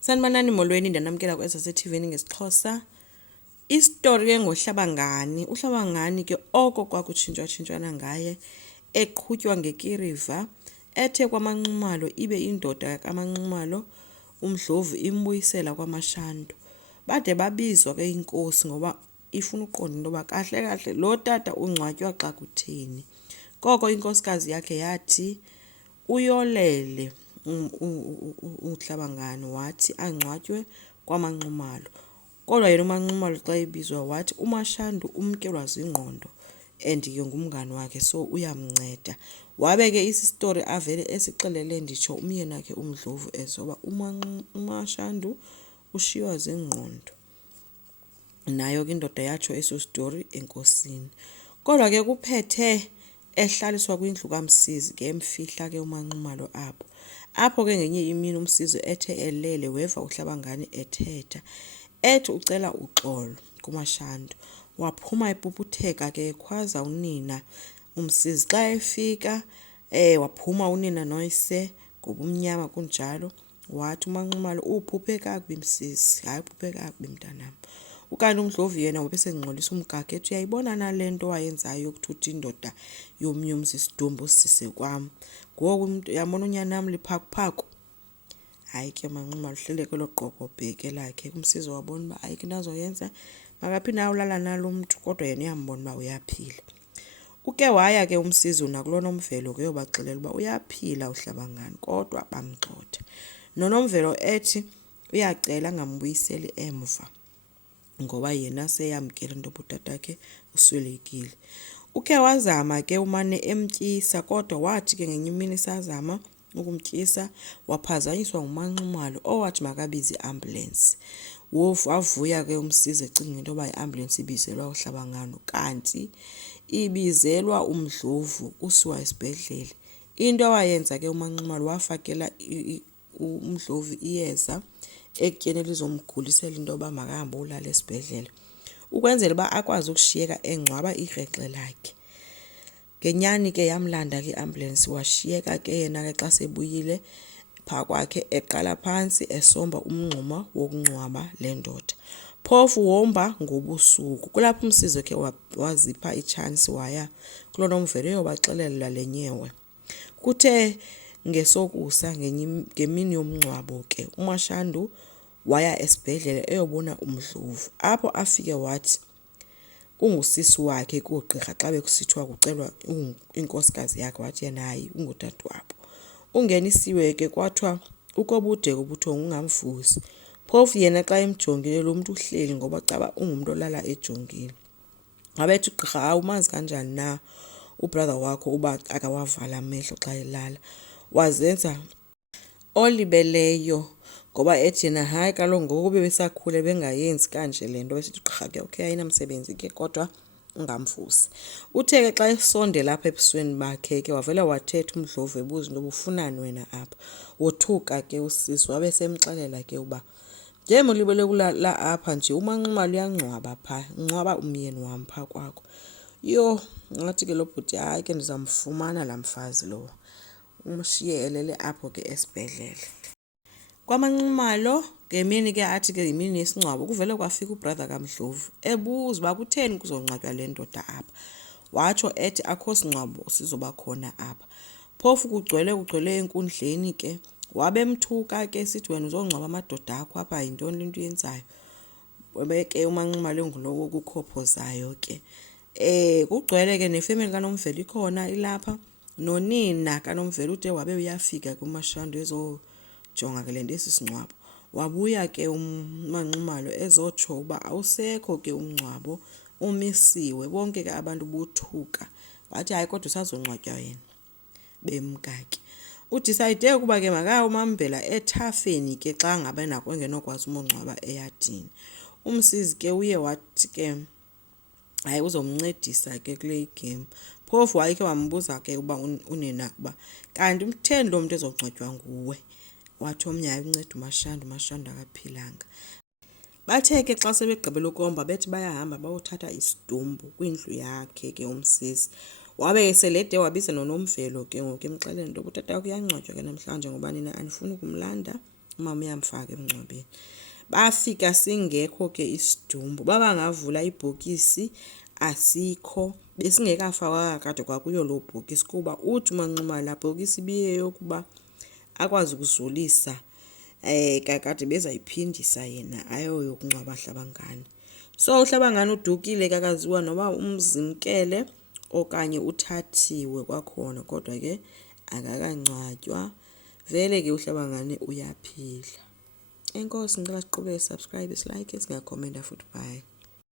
Sanibonani molweni ndanamkela kwesaseTV ngesixhosa. Istory ke ngoHlabangani. uHlabangani ke oko kwakutshintshwa-tshintshwana ngaye eqhutywa ngekiriva ethe kwamanxumalo ibe indoda kamanxumalo uMdlovu imbuyisela kwaMashandu. Bade babizwa ke inkosi ngoba ifuna uqonda into yoba kahle kahle lo tata ungcwatywa xa kutheni. Koko inkosikazi yakhe yathi uyolele uHlabangani wathi angcwatywe kwamanxumalo. Kodwa yena umanxumalo xa ebizwa wathi uMashandu umkelwa zingqondo and ke ngumngane wakhe so uyamnceda. Wabe ke isistory avele esixelele nditsho umyeni wakhe uMdlovu ezoba uMashandu ushiywa zingqondo. Nayo ke indoda yatsho eso story enkosini. Kodwa ke kuphethe ehlaliswa kwindlu kaMsizi ke emfihla ke umanxumalo apho ke ngenye imini uMsizi ethe elele weva uHlabangani ethetha ethi ucela uxolo kuMashandu. Waphuma epuputheka ke ekhwaza unina uMsizi. Xa efika waphuma unina noyise ngobumnyama kunjalo wathi umanxumalo uphuphe kakubi Msizi, hayi uphuphe kakubi mntanam. Ukanti uMdlovu yena wabesengxolisa umgaka ethi uyayibona nale nto wayenzayo yokuthutha indoda yomnye umzi isidumbu sise kwam. Ngoku yabona unyanam liphakuphaku. Hayi ke manxumalo hlele kwelo qoqobheke lakhe. uMsizi wabona uba ayikho into azoyenza, makaphinde ayolala nalo mntu, kodwa yena uyambona uba uyaphila. Uke waya ke uMsizi nakulo Nomvelo ke yobaxelela uba uyaphila uHlabangani kodwa bamgxotha. NoNomvelo ethi uyacela angambuyiseli emva ngoba yena seyamkela into butatakhe uswelekile. Uke wazama ke umane emtyisa kodwa wathi ke ngenye imini sazama ukumtyisa waphazanyiswa ngumanxumalo owathi makabize iambulance. Wavuya ke uMsizi ecinga into yoba iambulance ibizelwa uHlabangani kanti ibizelwa uMdlovu usiwa esibhedlele. Into awayenza ke umanxumalo wafakela uMdlovu iyeza ekutyeni lizomgulisela into yoba makahambe ulala esibhedlele ukwenzela uba akwazi ukushiyeka engcwaba irhexe lakhe. Ngenyani ke yamlanda ke iambulance washiyeka ke yena ke xa sebuyile phaa kwakhe eqala phantsi esomba umngxuma wokungcwaba le ndoda. Phofu womba ngobusuku. Kulapho uMsizi ke wazipha itshansi waya kulo Nomvelo yobaxelela le nyewe. Kuthe ngesokusa ngemini yomngcwabo ke uMashandu waya esibhedlele eyobona uMdlovu apho afike wathi ungusisi wakhe koogqirha xa bekusithiwa kucelwa inkosikazi yakhe wathi yena hayi ungutata wabo. Ungenisiwe ke kwathiwa ukobude ubuthongo ungamvusi. Phofu yena xa emjongile lo mntu uhleli ngoba caba ungumntu olala ejongile. Wabethi ugqirha awumazi kanjani na ubrother wakho uba akawavala amehlo xa elala. Wazenza olibeleyo ngoba ethi yena hayi kaloku ngoku bebesakhule bengayenzi kanje le nto. Besithi ugqirha ke okay ayinamsebenzi ke kodwa ungamvusi. Uthe ke xa esondela apha ebusweni bakhe ke wavela wathetha uMdlovu ebuza into ubufunani wena apha. Wothuka ke usisi wabe semxelela ke uba njemolibele kulala apha nje umanxumalo uyangcwaba phaa, ungcwaba umyeni wam phaa kwakho. Yho, ngathi ke lo bhuti hayi ke ndizamfumana laa mfazi lowo. Umshiye elele apho ke esibhedlele. Kwamanxumalo ngemini ke athi ke yimini yesingcwabo kuvele kwafika ubrother kaMdlovu ebuza uba kutheni kuzongcwatywa le ndoda apha. Watsho ethi akho singcwabo sizoba khona apha. Phofu kugcwele enkundleni ke wabemthuka ke sithi wena uzongcwaba amadoda akho apha yintoni le nto uyenzayo. Ke umanxumalo ngulowo kukhophozayo ke. Kugcwele ke nefemeli kaNomvelo ikhona ilapha. Nonina kaNomvelo ude wabe uyafika kuMashandu ezojonga ke le nto esisingcwabo. Wabuya ke umanxumalo ezotsho uba awusekho ke umngcwabo umisiwe. Bonke ke abantu bothuka. Wathi hayi kodwa usazongcwatywa yena bemka ke. Udicide ukuba ke makayomambela ethafeni ke xa ngabe nako engenokwazi umongcwaba eyadini. uMsizi ke uye wathi ke hayi uzomncedisa ke kule game. Phofu wayekhe wambuza ke uba unina uba kanti umtheni lo mntu ezongcwatywa nguwe. Wathi omnye hayi unceda uMashandu akaphilanga. Bathe ke xa sebegqibela ukomba bethi bayahamba bayothatha isidumbu kwindlu yakhe ke uMsizi. Wabe selede wabiza noNomvelo ke ngoku emxelela into utata wakho uyangcwatywa ke namhlanje ngoba nina anifuni ukumlanda umama uyamfaka emngcwabeni. Bafika singekho ke isidumbu, babangavula ibhokisi asikho, besingekafakwa kade kwakuyo loo bhokisi kuba uthi uManxumalo laa bhokisi ibiyeyokuba akwazi ukuzolisa kakade bezayiphindisa yena ayoyokungcwaba Hlabangani. So uHlabangani udukile, kakaziwa noba umzimkele okanye uthathiwe kwakhona, kodwa ke akakangcwatywa. Vele ke uHlabangani uyaphila. Enkosi, ngicela siqhubeke, subscribe, silike, singakhomenta futhi. Bye.